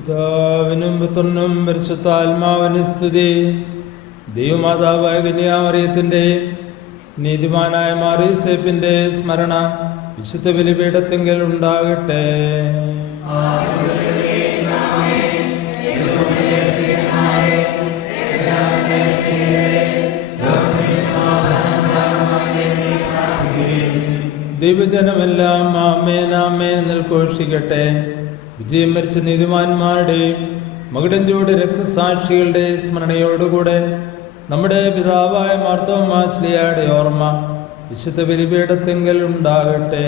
പിതാവിനും പുത്രനും പരിശുദ്ധാത്മാവിനും സ്തുതി. ദൈവമാതാവായ കന്യാമറിയത്തിൻ്റെ നീതിമാനായ മാറിയോസേപ്പിൻ്റെ സ്മരണ വിശുദ്ധ ബലിപീഠത്തിങ്കൽ ഉണ്ടാകട്ടെ. ദൈവജനമെല്ലാം ആമേൻ ആമേൻ എന്ന് ഘോഷിക്കട്ടെ. വിജയം വരിച്ച നീതിമാന്മാരുടെയും മകുടഞ്ചൂട് രക്തസാക്ഷികളുടെ സ്മരണയോടുകൂടെ നമ്മുടെ പിതാവായ മാർത്തോമാ ശ്ലീഹായുടെ ഓർമ്മ വിശുദ്ധ ബലിപീഠത്തിങ്കൽ ഉണ്ടാകട്ടെ.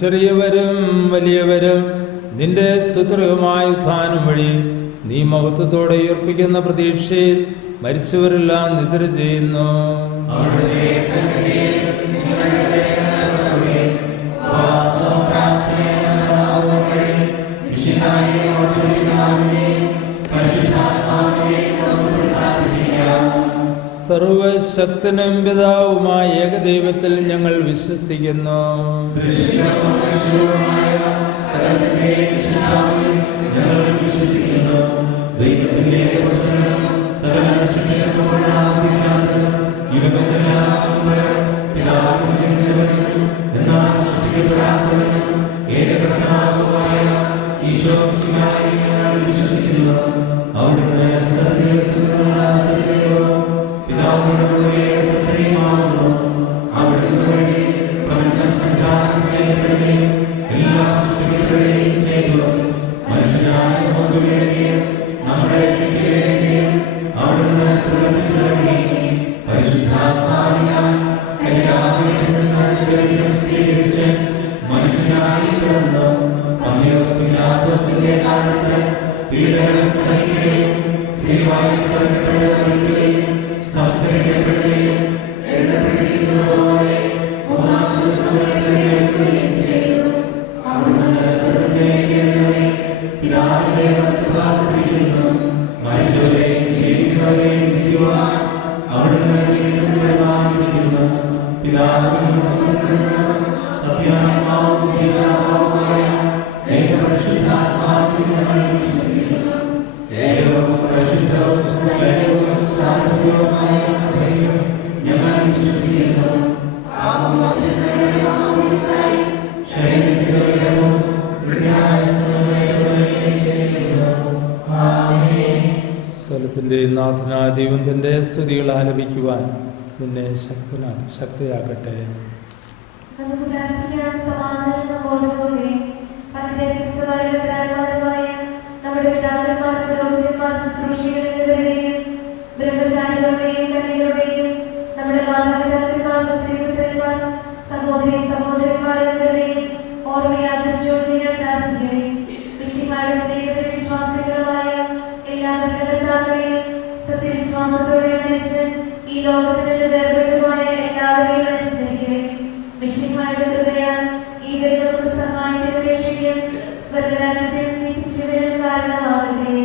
ചെറിയവരും വലിയവരും നിന്റെ സ്തുത്യമായ ഉത്ഥാനം വഴി നീ മഹത്വത്തോടെ ഉയർപ്പിക്കുന്ന പ്രതീക്ഷയിൽ മരിച്ചവരെല്ലാം നിദ്ര ചെയ്യുന്നു. സർവശക്തനും പിതാവുമായ ഏകദൈവത്തിൽ ഞങ്ങൾ വിശ്വസിക്കുന്നു. സ്ഥലത്തിൻ്റെ നാഥനായ ദൈവത്തിൻ്റെ സ്തുതികൾ ആലപിക്കുവാൻ നിന്നെ ശക്തയാക്കട്ടെ. ഈ ലോകത്തിൽ നിന്ന് വേർപെട്ടുപോയ എല്ലാവരെയും അനുസ്മരിക്കുകയും വിശുദ്ധമായിട്ട് കൃപയാൽ ഈ ദൈവങ്ങൾക്ക് സഹായത്തിന് രക്ഷിക്കുകയും സ്വർഗ്ഗരാജ്യത്തിൽ നിത്യജീവനും കാരണമാകട്ടെ.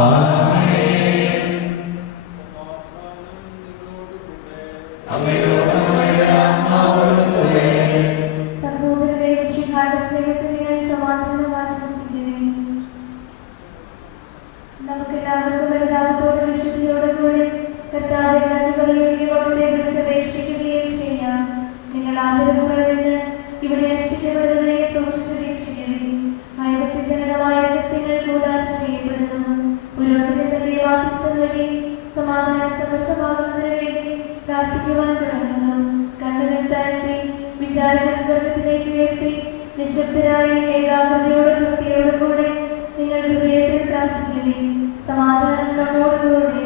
Amen. നിശബ്ദരായി ഏകാഗ്രതയോടും ഭക്തിയോടും കൂടെ നിങ്ങൾ ഹൃദയത്തിൽ പ്രാർത്ഥിക്കുവിൻ. സമാധാനം നമ്മോടുകൂടെ.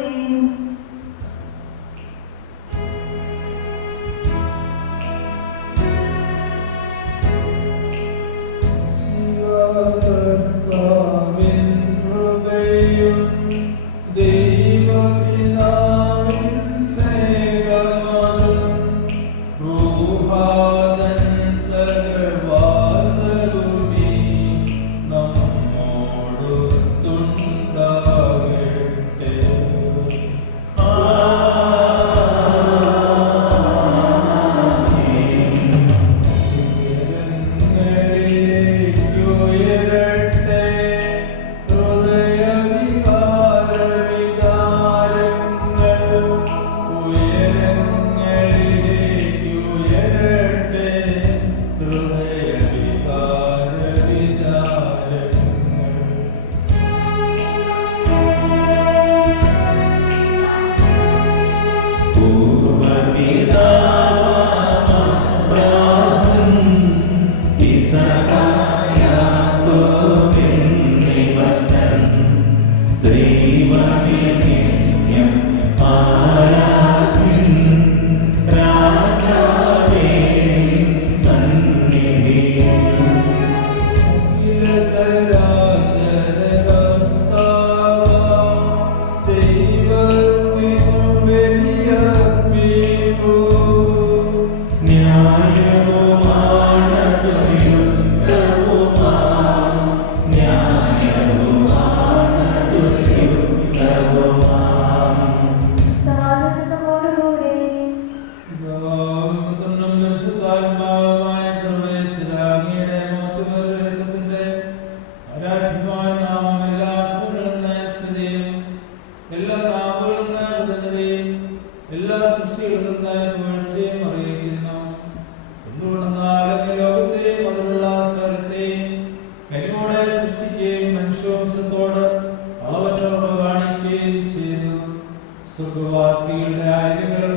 സ്വർഗവാസികളുടെ ആയിരങ്ങളും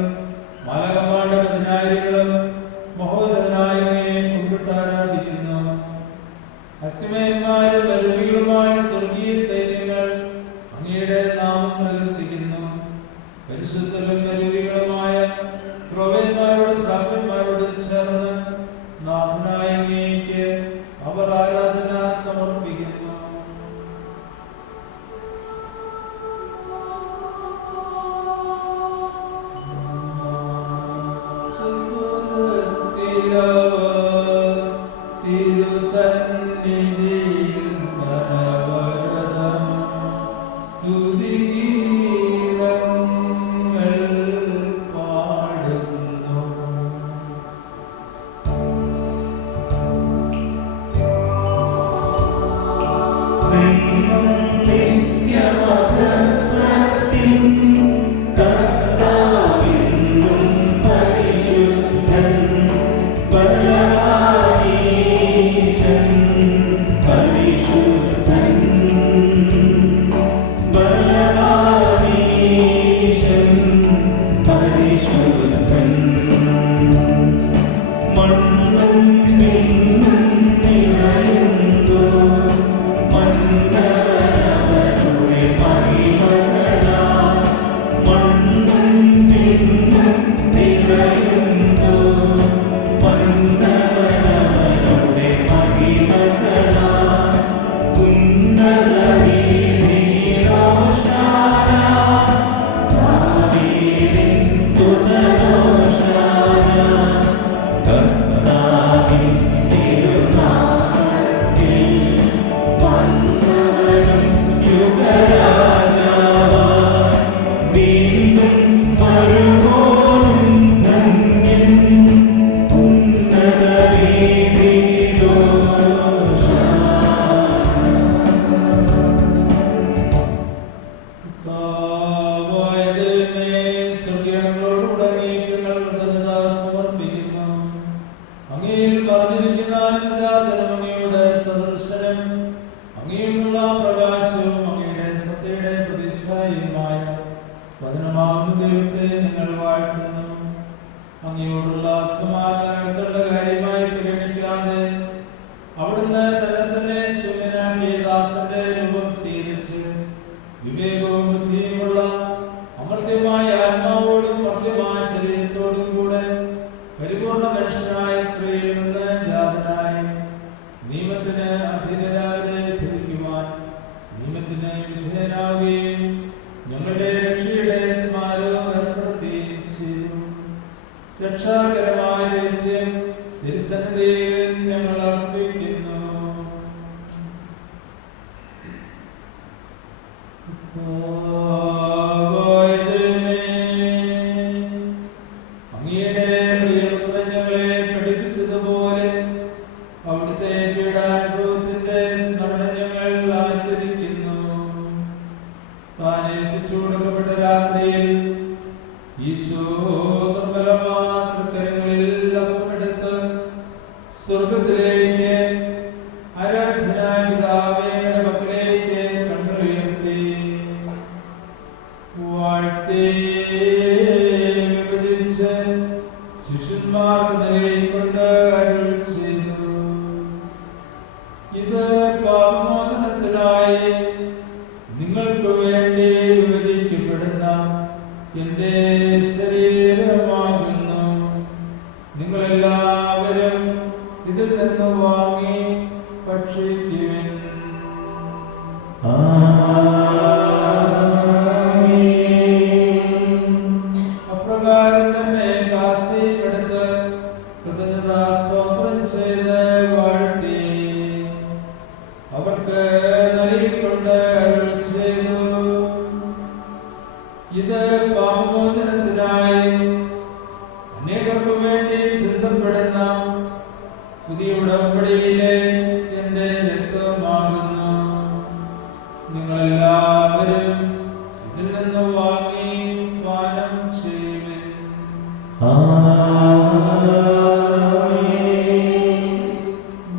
മാലാഖമാരുടെ പതിനായിരങ്ങളും മഹോന്നതനായ കുമ്പിട്ട് ആരാധിക്കുന്നു. അത്യുമയന്മാരും ബലവികളുമായ സ്വർഗീയ സൈന്യങ്ങൾ അങ്ങയുടെ നാമം പ്രകീർത്തിക്കുന്നു. പരിശുദ്ധരും ബലവികളുമായ ക്രോവന്മാരോട് ശ്രാപ്പന്മാരോട് ചേർന്ന് നാഥനായ അങ്ങേയ്ക്ക് അവർ ആരാധന സമർപ്പിക്കുന്നു. സ്വീകരിക്കുവിൻ. അപ്രകാരം തന്നെ കാസയെടുത്ത് കൃതജ്ഞതാ സ്തോത്രം ചെയ്ത് വാഴ്ത്തി അവർക്ക് നൽകിക്കൊണ്ട് അരുൾ ചെയ്തു, ഇത് പാപമോചനത്തിനായി അനേകർക്കു വേണ്ടി ചിന്തപ്പെടുന്ന പുതിയ ഉടമ്പടിയിലെ എന്റെ രക്തമാകുന്നു. നിങ്ങളെല്ലാവരും ഇതിൽ നിന്ന് വാങ്ങി പാനം ചെയ്യുവിൻ.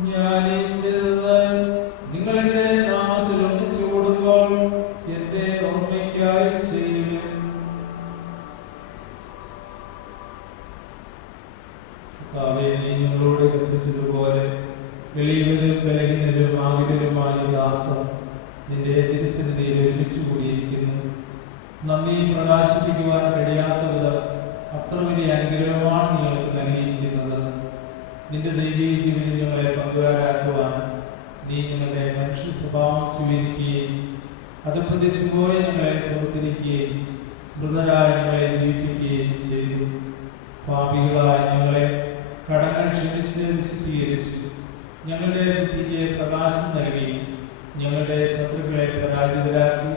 ഞാൻ ഈ ചെയ്തത് നിങ്ങൾ എന്റെ നാമത്തിൽ ഒന്നിച്ചു കൂടുമ്പോൾ എന്റെ ഓർമ്മയ്ക്കായി ചെയ്യുവിൻ. കർത്താവേ, നീ ഞങ്ങളോട് കൽപ്പിച്ചതുപോലെ എളിയവരും ബലഹീനരും ആകുലരുമായ ദാസർ നിന്റെ തിരുസന്നിധിയിൽ ഒരുമിച്ച് കൂടിയിരിക്കുന്നു. നന്ദി പ്രകാശിപ്പിക്കുവാൻ കഴിയാത്ത വിധം അത്ര വലിയ അനുഗ്രഹമാണ് നിങ്ങൾക്ക് നൽകിയിരിക്കുന്നത്. നിന്റെ ദൈവീയ ജീവനിൽ ഞങ്ങളെ പങ്കുകാരാക്കുവാൻ നീ ഞങ്ങളുടെ മനുഷ്യ സ്വഭാവം സ്വീകരിക്കുകയും അത് പ്രതിച്ചുപോയി ഞങ്ങളെ സമർത്തിരിക്കുകയും മൃതരായി ഞങ്ങളെ ജീവിപ്പിക്കുകയും ചെയ്തു. പാപികളായ ഞങ്ങളെ കടങ്ങൾ ക്ഷമിച്ച് വിശുദ്ധീകരിച്ച് ഞങ്ങളുടെ ബുദ്ധിക്ക് പ്രകാശം നൽകി ഞങ്ങളുടെ ശത്രുക്കളെ പരാജിതരാക്കി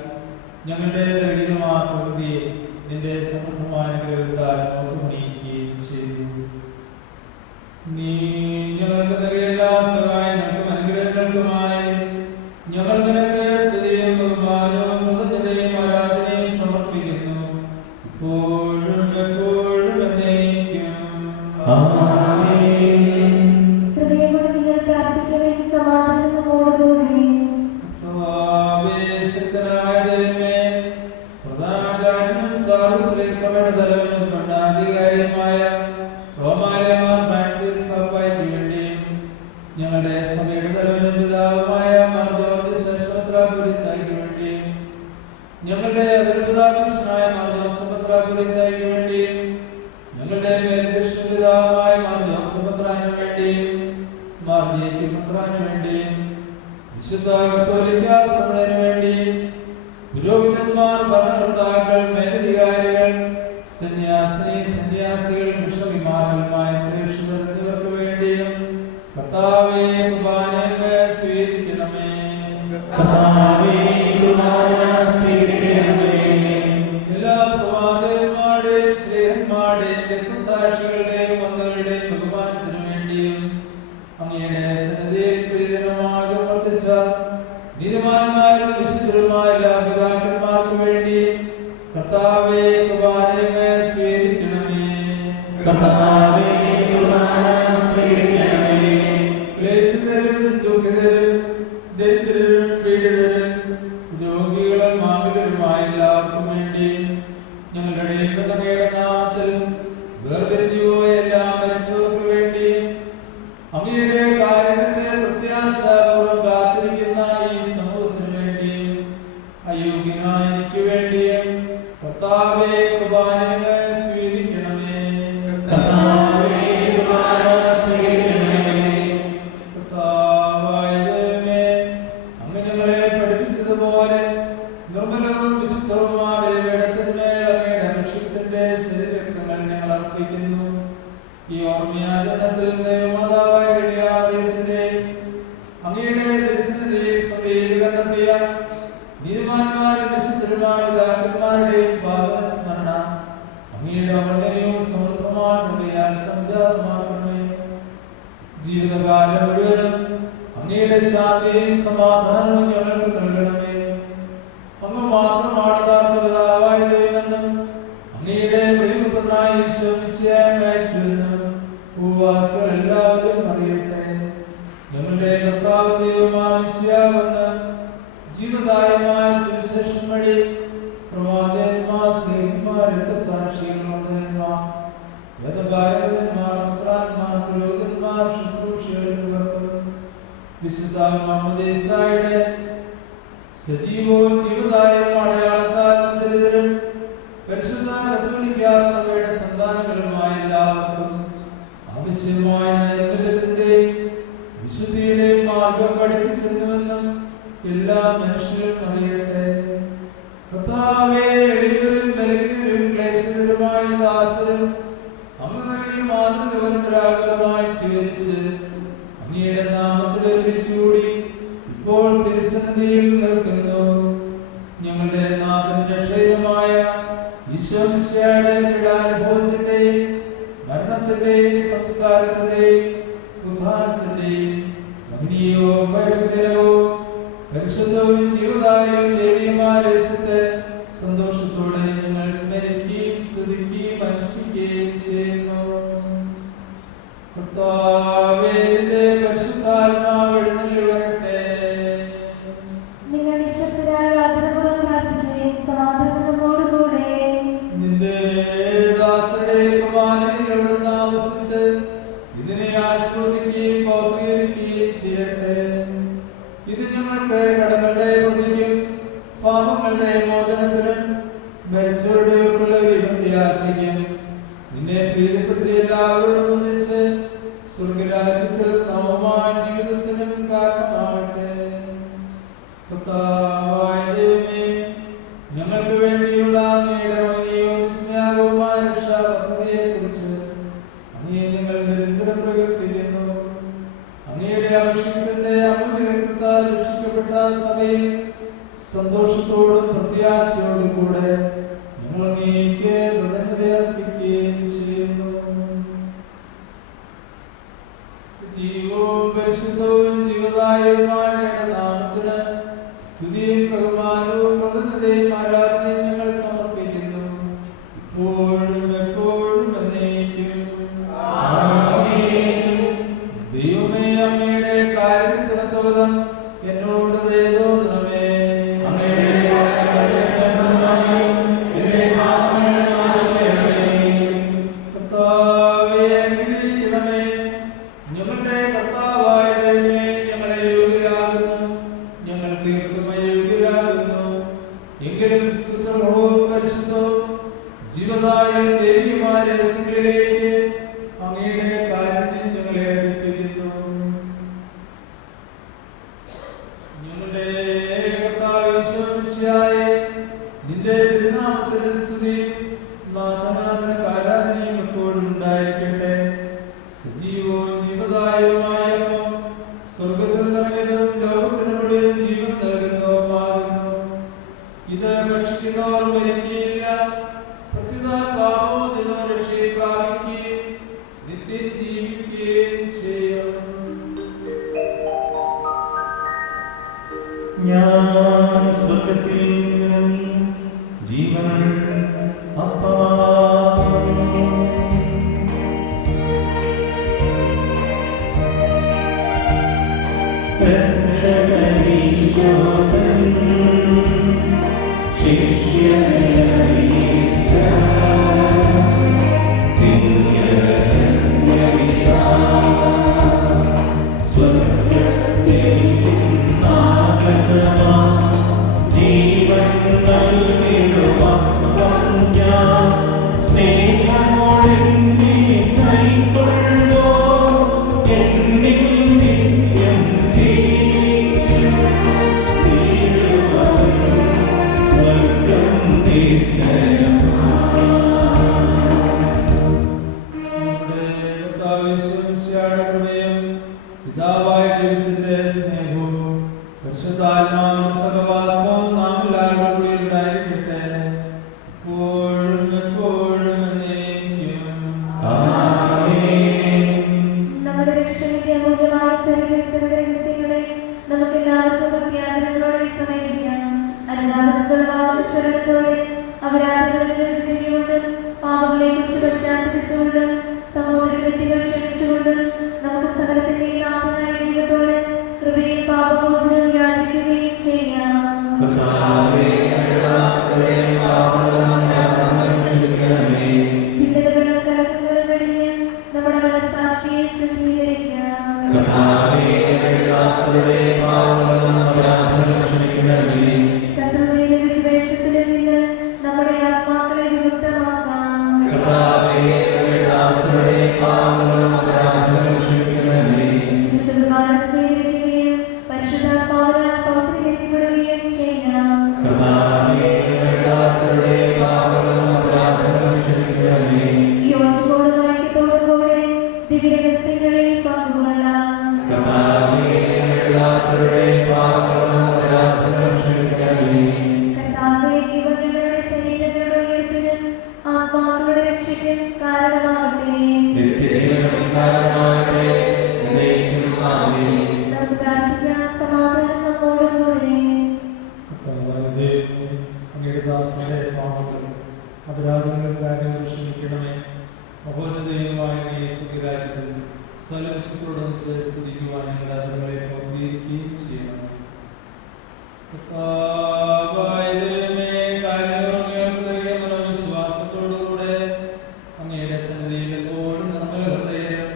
ഞങ്ങളുടെ ബലഹീനമായ പ്രകൃതിയെ നിന്റെ സമൃദ്ധമായ അനുഗ്രഹത്താൽ നോക്കുമണിയിക്കുകയും ചെയ്തു. നീ ഞങ്ങൾക്ക് നൽകിയ എല്ലാ സഹായങ്ങൾക്കും അനുഗ്രഹങ്ങൾക്കുമായി ഞങ്ങൾ നിനക്ക് സ്തുതിയും ബഹുമാനവും കൃതജ്ഞതയും ആരാധനയും സമർപ്പിക്കുന്നു, ഇപ്പോഴും എപ്പോഴും എന്നേക്കും. സഭയുടെ തലവനും ഭരണാധികാരിയുമായ റോമാലയ മാർ ഫ്രാൻസിസ് പാപ്പായ്ക്ക് വേണ്ടിയും ഞങ്ങളുടെ സഭയുടെ തലവനും പിതാവുമായ മാർ ജോർജ് ശ്രേഷ്ഠ മെത്രാപ്പൊലീത്തായ്ക്ക് വേണ്ടിയും ഞങ്ങളുടെ അതിർപിതാധ്യക്ഷനായ മാർ ജോസഫ് മെത്രാപ്പൊലീത്തായ്ക്ക് വേണ്ടിയും ഞങ്ങളുടെ മേലധ്യക്ഷ പിതാവുമായ മാർ ജോസഫ് മെത്രാന് വേണ്ടിയും മാർ ജേക്കബ് മെത്രാന് വേണ്ടിയും വിശുദ്ധ കത്തോലിക്കാ സഭയ്ക്ക് വേണ്ടിയും പുരോഹിതന്മാർ, ഭരണകർത്താക്കൾ, മേലധികാരികൾ, സന്യാസികൾ, മിഷണറിമാർ, പ്രേക്ഷകർ എന്നിവർക്ക് വേണ്ടിയും കർത്താവേ കുർബാനയെ സ്വീകരിക്കണമേ. എല്ലാ പ്രവാചകന്മാരുടെയും സ്നേഹന്മാരുടെയും രക്തസാക്ഷികളുടെയും മന്ദകളുടെയും ബഹുമാനത്തിനു വേണ്ടിയും അങ്ങയുടെ സന്നിധിയിൽ പ്രീതനമായി വർദ്ധിച്ച നീതിമാന്മാരും വിശുദ്ധരുമായ എല്ലാ പിതാക്കന്മാർക്ക് വേണ്ടി കർത്താവേ കുർബാനയെ സ്വീകരിക്കണമേ. ക്ലേശിതരും ദുഃഖിതരും ദരിദ്രരും പീഡിതരും രോഗികളും ആകുലരുമായ എല്ലാവർക്കും വേണ്ടി ഞങ്ങളുടെ അങ്ങയുടെ നാമത്തിൽ വേർപിരിഞ്ഞുപോയ എല്ലാ മരിച്ചവർക്ക് വേണ്ടി അങ്ങയുടെ കാരുണ്യത്തെ പ്രത്യാശാപൂർവ്വം കാത്തിരിക്കുന്ന ഈ സമൂഹത്തിന് വേണ്ടിയും അയോഗ്യനായ എനിക്ക് വേണ്ടിയും കർത്താവേ കുർബാനയെ സ്വീകരിക്കണമേ. കർത്താവായ ദൈവമേ, അങ്ങ് ഞങ്ങളെ പഠിപ്പിച്ചതുപോലെ നിർമ്മലവും വിശുദ്ധവുമായ ബലിപീഠത്തിന്മേൽ അങ്ങയുടെ അഭിഷേകത്തിന്റെ ശരീരരക്തങ്ങൾ ഞങ്ങൾ അർപ്പിക്കുന്നു. ഈ ഓർമ്മയാചരണത്തിൽ ദൈവമാതാവായ കന്യാമറിയത്തിന്റെ അങ്ങയുടെ ദർശനതയിൽ സഭയിൽ കണ്ടെത്തിയ നീതിമാന്മാരും വിശുദ്ധരുമായ പിതാക്കന്മാരുടെയും പാവന സ്മരണ അങ്ങയുടെ അമണ്യനവും സമൃദ്ധമായ കൃപയാൽ സംജാതമാക്കണമേ. ജീവിതകാലം മുഴുവനും അങ്ങയുടെ ശാന്തിയും സമാധാനവും ഞങ്ങൾക്ക് നൽകണമേ. അങ്ങ് മാത്രമാണ് യഥാർത്ഥ പിതാവായ ദൈവമെന്നും അങ്ങയുടെ പ്രിയപുത്രനായ ഈശോ മിശിഹായെ അയച്ചുവെന്നും ഭൂവാസികൾ എല്ലാവരും അറിയട്ടെ. ഞങ്ങളുടെ കർത്താവ് ദൈവമായ മിശിഹാ വന്ന് ജീവദായകമായ സുവിശേഷം വഴി പ്രവാചകന്മാർ, സ്നേഹിതന്മാർ, രക്തസാക്ഷികൾ, മന്ദന്മാർ, വേദപാരംഗതന്മാർ, മെത്രാന്മാർ, പുരോഹിതന്മാർ, ശുശ്രൂഷികൾ എന്നിവർക്കും വിശുദ്ധ മാമോദീസായുടെ സജീവവും ജീവദായകവും അടയാളത്താൽ മുദ്രിതരും പരിശുദ്ധ കത്തോലിക്കാ സഭയുടെ സന്താനങ്ങളുമായ എല്ലാവർക്കും ആവശ്യമായ നൈർമല്യത്തിന്റെയും വിശുദ്ധിയുടെയും മാർഗം പഠിപ്പിച്ചെന്നുവെന്നും എല്ലാ മനുഷ്യരും അറിയട്ടെ. കർത്താവേ, എളിയവരും ബലഹീനരും ക്ലേശിതരുമായ ദാസരും അങ്ങ് നൽകിയ മാതൃക പരമ്പരാഗതമായി സ്വീകരിച്ച് അങ്ങയുടെ നാമത്തിൽ ഒരുമിച്ചുകൂടി ഇപ്പോൾ തിരുസന്നിധിയിൽ നിൽക്കുന്നു. ഞങ്ങളുടെ നാഥൻ രക്ഷകനുമായ ഈശോ മിശിഹായുടെ പീഡാനുഭവത്തിന്റെയും മരണത്തിന്റെയും സംസ്കാരത്തിന്റെയും ഉത്ഥാനത്തിന്റെയും മഹനീയവും വൈവിധ്യവും പരിശുദ്ധവും ജീവദായകവും ദൈവീയമായ രഹസ്യത്തെ സന്തോഷത്തോടെ ഞങ്ങൾ സ്മരിക്കുകയും സ്തുതിക്കുകയും അനുഷ്ഠിക്കുകയും ചെയ്യുന്നു. കർത്താവേ, നിന്റെ പരിശുദ്ധാത്മാവ് എഴുന്നള്ളി വരട്ടെ. നിന്റെ ദാസരുടെ കുർബാനയിൽ അവിടുന്ന് ആവസിച്ച് ഇതിനെ ആശീർവദിക്കുകയും പൗത്രീകരിക്കുകയും ചെയ്യട്ടെ. ഇത് ഞങ്ങൾക്ക് കടങ്ങളുടെ പ്രതിക്കും പാപങ്ങളുടെ മോചനത്തിനും മരിച്ചവരുടെ ഉള്ള ഒരു പ്രത്യാശയ്ക്കും നിന്നെ പ്രീതിപ്പെടുത്തിയ എല്ലാവരോടും ഒന്നിച്ച് സ്വർഗരാജ്യത്തിൽ നവമായ ജീവിതത്തിനും കാരണമാകട്ടെ. കർത്താവായ ദൈവമേ, ഞങ്ങൾക്ക് വേണ്ടിയുള്ള അങ്ങയുടെ മഹനീയവും വിസ്മയാകവുമായ രക്ഷാ പദ്ധതിയെക്കുറിച്ച് അങ്ങയെ ഞങ്ങൾ നിരന്തരം പ്രകീർത്തിക്കുന്നു. അങ്ങയുടെ അഭിഷേകത്തിന്റെ അമൂല്യ രക്തത്താൽ രക്ഷിക്കപ്പെട്ട സഭയിൽ സന്തോഷത്തോടും പ്രത്യാശയോടും കൂടെ ഞങ്ങൾ അങ്ങേക്ക് കൃതജ്ഞത അർപ്പിക്കുകയും ചെയ്യുന്നു. സജീവവും പരിശുദ്ധവും ജീവദായകവുമായ അങ്ങയുടെ നാമത്തിന് സ്തുതിയും ബഹുമാനവും കൃതജ്ഞതയും ആരാധനയും ഞങ്ങൾ സമർപ്പിക്കുന്നു, ഇപ്പോഴും എപ്പോഴും എന്നേക്കും. ദൈവമേ, അങ്ങയുടെ കാരുണ്യത്തിനൊത്തവിധം എന്നോട് ദയ തോന്നണമേ. കർത്താവേ, അനുഗ്രഹിക്കണമേ. ഞങ്ങളുടെ കർത്താവായ ദൈവമേ, ഞങ്ങളെ യോഗ്യരാകുന്നു, ഞങ്ങൾ തീർത്തും അയോഗ്യരാകുന്നു. എങ്കിലും സ്തുത്യർഹവും പരിശുദ്ധവും ജീവദായകവും ദൈവീയമായ രഹസ്യങ്ങളിലേക്ക് അങ്ങയുടെ കാരുണ്യം ഞങ്ങളെ അടുപ്പിക്കുന്നു. ഞങ്ങളുടെ കർത്താവേ ഈശോ മിശിഹായേ, നിന്റെ തിരുനാമത്തിന്റെ സ്തുതിയും നാഥനാഥനക്ക് ആരാധനയും എപ്പോഴും ഉണ്ടായിരിക്കട്ടെ. സജീവവും ജീവദായകവുമായ അപ്പം സ്വർഗത്തിൽ നിറഞ്ഞതും ലോകത്തിന് മുഴുവൻ ജീവൻ നൽകുന്നതുമാകുന്നു. ഇത് ഭക്ഷിക്കുന്നവർ മരിക്കുകയില്ല, പ്രത്യുത പാപമോചനോ രക്ഷയും പ്രാപിക്കുകയും നിത്യം ജീവിക്കുകയും ചെയ്യും. ഞാൻ സ്വർഗ്ഗത്തിൽ നിന്നിറങ്ങി ജീവൻ അപ്പമാകുന്നു. രക്ഷകനീശോതൻ ശിഷ്യനെ അറിയിച്ച ദിവ്യരഹസ്യവിധാനം സ്വർഗ്ഗത്തിൽ നിന്നാഗതമാ ജീവൻ നൽകിടുമപ്പം ഞാൻ സ്നേഹമോടെന്നെ കൈക്കൊള്ളോ. എന്നിൽ നിത്യം ജീവിക്കും വീടുവൻ സ്വർഗ്ഗം നിശ്ചയമാണ്. നമ്മുടെ കർത്താവ് ഈശോ മിശിഹായുടെ കൃപയും പിതാവായ ദൈവത്തിന്റെ സ്നേഹവും പരിശുദ്ധാത്മാവിന്റെ സഹവാസവും നാം എല്ലാവരുടെ കൂടെ ഉണ്ടായിരിക്കട്ടെ, ഇപ്പോഴും എപ്പോഴും എന്നേക്കും. നമ്മുടെ രക്ഷകന്റെ അമൂല്യമായ ശരീരത്തിന്റെ രഹസ്യങ്ങളെ നമുക്ക് എല്ലാവർക്കും പ്രത്യാഗ്രഹങ്ങളോടെ സമീപിക്കാം. അനുതാപത്തോടെ ശരണത്തോടെ അപരാധങ്ങളുടെ പാപങ്ങളെ കുറിച്ച് പ്രസ്താവിച്ചുകൊണ്ട് സഹോദര വ്യക്തികൾ ക്ഷണിച്ചുകൊണ്ട് നമുക്ക് സകലത്തിന്റെ നാഥനായ ദൈവത്തോട് കൃപയും പാപമോചനവും യാചിക്കുകയും ചെയ്യാം. വിളിച്ച് സ്തുതിക്കുവാൻ ഞങ്ങളുടെ അതിരുകളെ പൂർത്തീകരിക്കുകയും ചെയ്യണം. കർത്താവായ ദൈവമേ, കാരുണ്യമുറങ്ങുകൾക്ക് നൽകിയ മനോവിശ്വാസത്തോടുകൂടെ അങ്ങയുടെ സന്നിധിയിൽ എപ്പോഴും നിർമ്മല ഹൃദയരും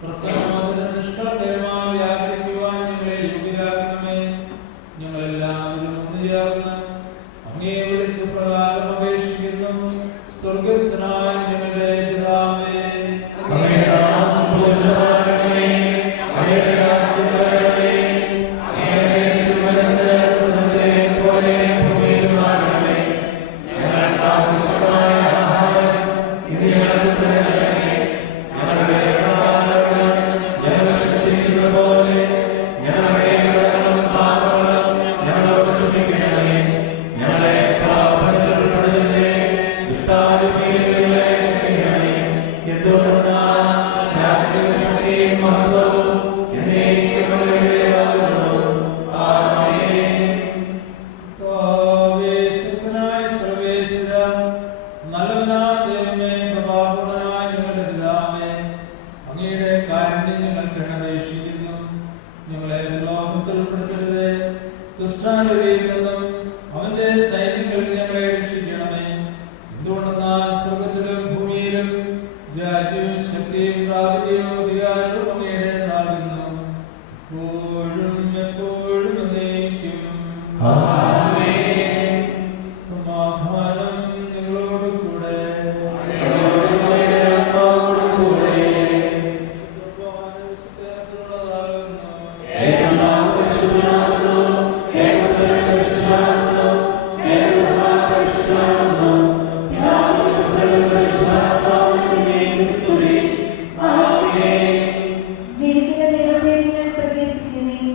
പ്രസന്നമതിന് നിഷ്കളങ്കരമായി വ്യാപരിക്കുവാൻ ഞങ്ങളെ യോഗ്യരാക്കണമേ. ഞങ്ങളെല്ലാവരും ഒന്നുചേർന്ന് അങ്ങയെ വിളിച്ച് പ്രകാരം അപേക്ഷിക്കുന്നു. സ്വർഗസ്ഥനായ ഞങ്ങളുടെ പിതാവേ, അങ്ങയുടെ നാമം പൂജിതമാകണമേ. അങ്ങയുടെ രാജ്യം വരണമേ. അങ്ങയുടെ തിരുമനസ്സ് സ്വർഗ്ഗത്തിലെ പോലെ ഭൂമിയിലുമാകണമേ. ഞങ്ങൾക്ക് ആവശ്യമായ ആഹാരം ഇന്ന് ഞങ്ങൾക്ക് തരണമേ. ഞങ്ങളുടെ കടക്കാരോട് ഞങ്ങൾ ക്ഷമിച്ചിരിക്കുന്നത് പോലെ ഞങ്ങളുടെ കടങ്ങളും പാപങ്ങളും ഞങ്ങളോട് ക്ഷമിക്കണമേ. ഞങ്ങളെ പാപത്തിൽ ഉൾപ്പെടുത്തരുതേ. ദുഷ്ടാരൂപിയിൽ നിന്ന് രക്ഷിക്കണമേ. എന്തുകൊണ്ടെന്നാൽ രാജ്യവും ശക്തിയും മഹത്വവും എന്നേക്കും അങ്ങയുടേതാകുന്നു. ആമേൻ. കർത്താവേ, ശക്തനായ സർവ്വേശ്വര, നല്ലവനായ ദൈവമേ, പ്രതാപവാനായ ഞങ്ങളുടെ പിതാവേ, അങ്ങയുടെ കാരുണ്യം ഞങ്ങൾക്ക് അപേക്ഷിക്കുന്നു. ഞങ്ങളെ പ്രലോഭനത്തിൽ ഉൾപ്പെടുത്തരുതേ. ദുഷ്ടാരൂപിയിൽ നിന്നും അവന്റെ സൈന്യങ്ങളിൽ ഞങ്ങളെ രക്ഷിക്കണമേ. എന്തുകൊണ്ടെന്നാൽ സ്വർഗത്തിലും ഭൂമിയിലും രാജ്യവും ശക്തിയും പ്രാബല്യവും അധികാരവും അങ്ങയുടേതാകുന്നു, എപ്പോഴും എപ്പോഴും എന്നേക്കും. സമാധാനം നിങ്ങളോട് കൂടെ. ജീവിക്കുന്ന ദൈവത്തെ നിങ്ങൾ പ്രകീർത്തിക്കുവിൻ.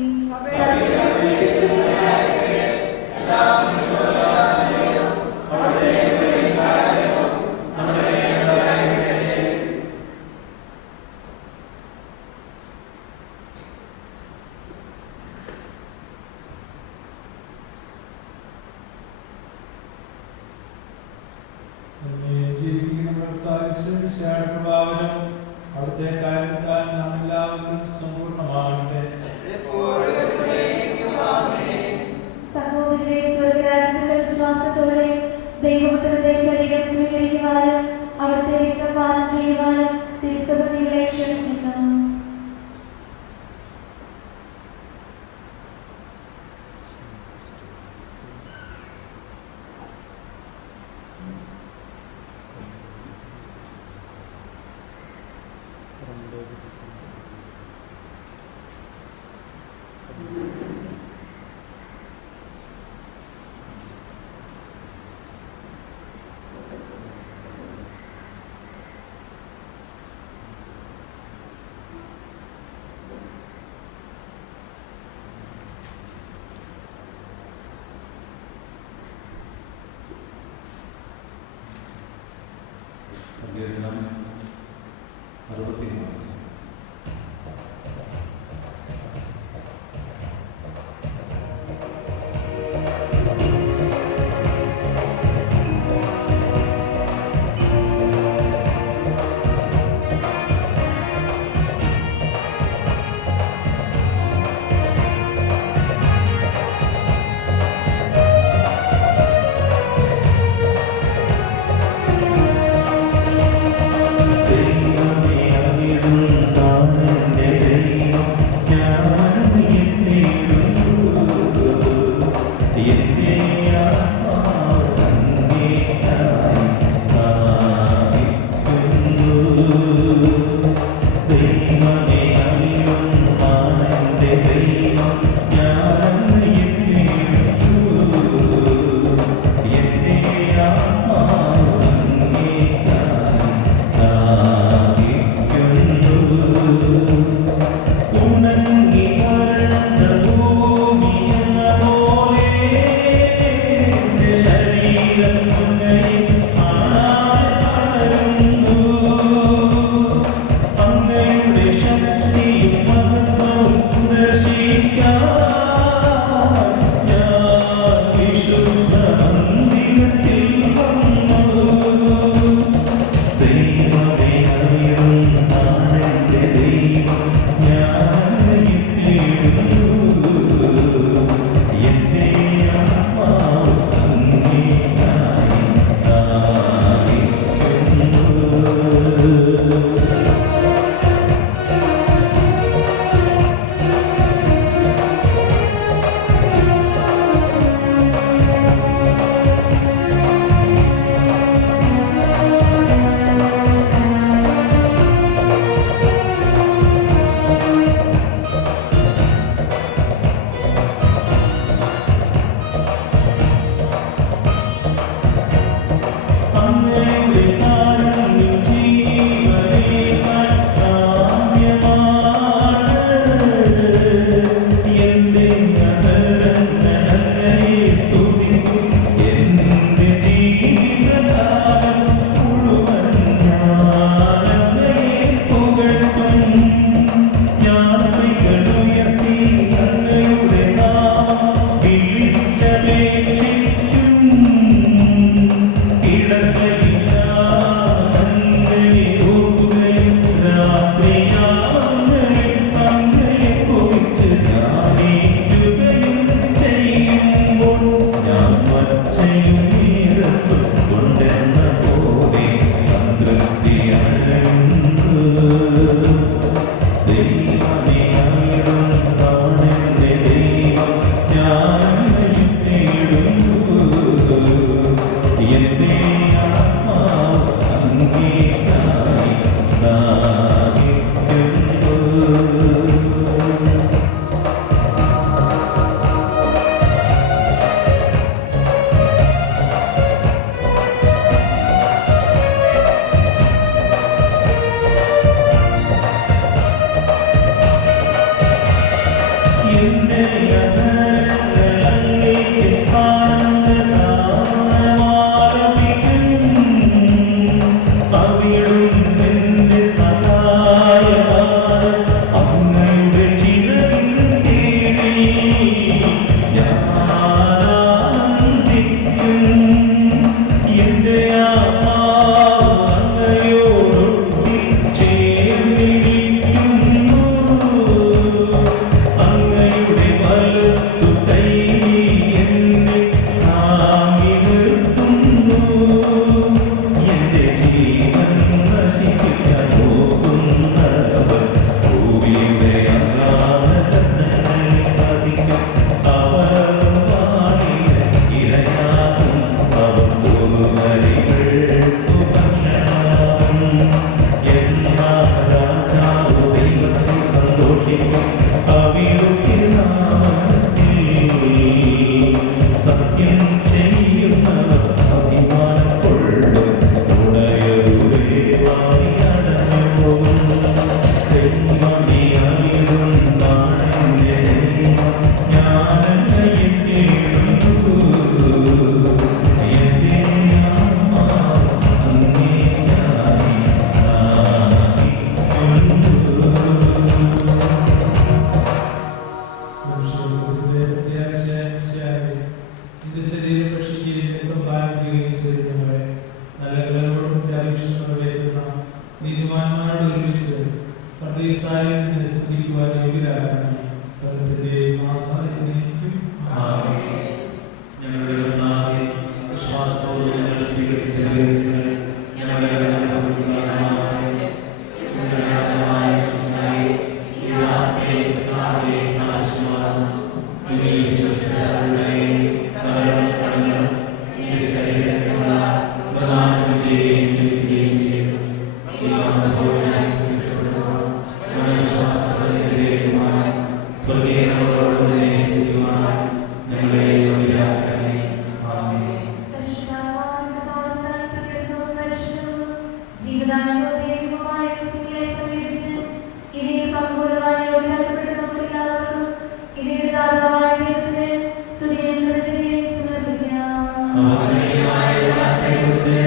മഹനീയമായ വാർത്തയെക്കുറിച്ച്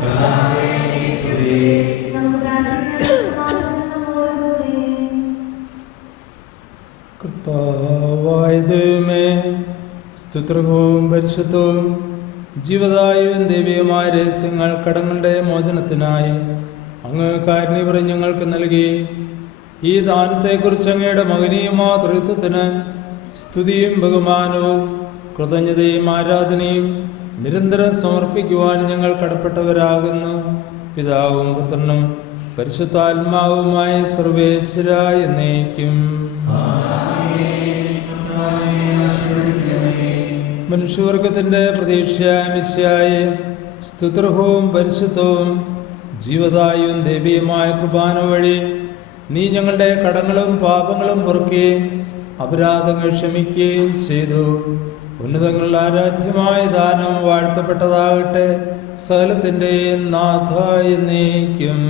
കർത്താവേ സ്തുതി. കർത്താവായ ദൈവമേ, സ്തുത്യർഹവും പരിശുദ്ധവും ജീവദായകവും ദൈവികമായ രഹസ്യങ്ങൾ കടങ്ങളുടെ മോചനത്തിനായി അങ്ങ് കാരുണ്യം പറഞ്ഞ് ഞങ്ങൾക്ക് നൽകി. ഈ ദാനത്തെക്കുറിച്ച് അങ്ങയുടെ മഹനീയമായ തൃത്വത്തിന് സ്തുതിയും ബഹുമാനവും കൃതജ്ഞതയും ആരാധനയും നിരന്തരം സമർപ്പിക്കുവാൻ ഞങ്ങൾ കടപ്പെട്ടവരാകുന്നു. പിതാവും പുത്രനും പരിശുദ്ധാത്മാവുമായ സർവേശ്വര എന്നേക്കും. മനുഷ്യവർഗത്തിന്റെ പ്രതീക്ഷയായ മിശിഹായെ, സ്തുത്യർഹവും പരിശുദ്ധവും ജീവദായകവും ദൈവീയമായ കുർബാന വഴി നീ ഞങ്ങളുടെ കടങ്ങളും പാപങ്ങളും പൊറുക്കുകയും അപരാധങ്ങൾ ക്ഷമിക്കുകയും ചെയ്തു. ഉന്നതങ്ങളിൽ ആരാധ്യമായ ദാനം വാഴ്ത്തപ്പെട്ടതാകട്ടെ. സകലത്തിൻ്റെ നാഥ എന്നേക്കും.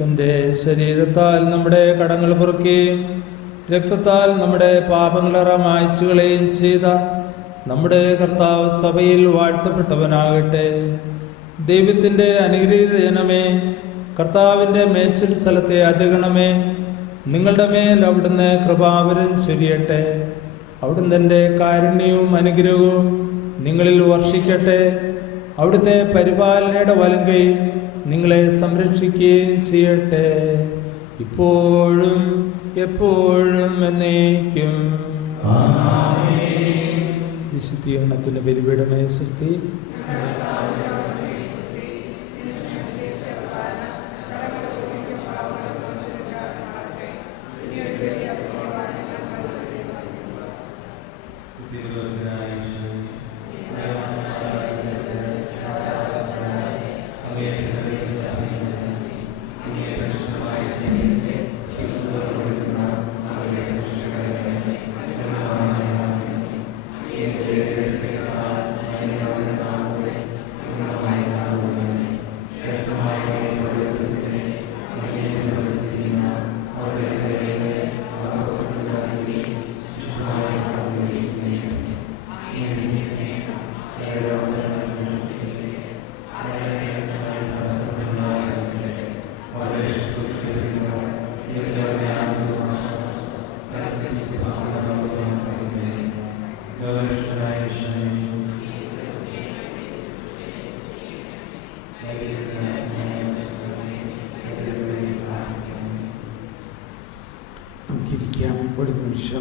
തൻ്റെ ശരീരത്താൽ നമ്മുടെ കടങ്ങൾ പൊറുക്കുകയും രക്തത്താൽ നമ്മുടെ പാപങ്ങളറ മായ്ച്ചുകളെയും ചെയ്ത നമ്മുടെ കർത്താവ് സഭയിൽ വാഴ്ത്തപ്പെട്ടവനാകട്ടെ. ദൈവത്തിൻ്റെ അനുഗ്രഹീത ജനമേ, കർത്താവിൻ്റെ മേച്ചിൽ സ്ഥലത്തെ അജഗണമേ, നിങ്ങളുടെ മേൽ അവിടുന്ന് കൃപാവരം ചൊരിയട്ടെ. അവിടുന്ന് തൻ്റെ കാരുണ്യവും അനുഗ്രഹവും നിങ്ങളിൽ വർഷിക്കട്ടെ. അവിടുത്തെ പരിപാലനയുടെ വലങ്കൈ നിങ്ങളെ സംരക്ഷിക്കുകയും ചെയ്യട്ടെ, ഇപ്പോഴും എപ്പോഴും എന്നേക്കും. വിശുദ്ധീകരണത്തിൻ്റെ ബലിപീഠമേ സ്വസ്തി. നമുക്കിരിക്കാം ഒരു നിമിഷം.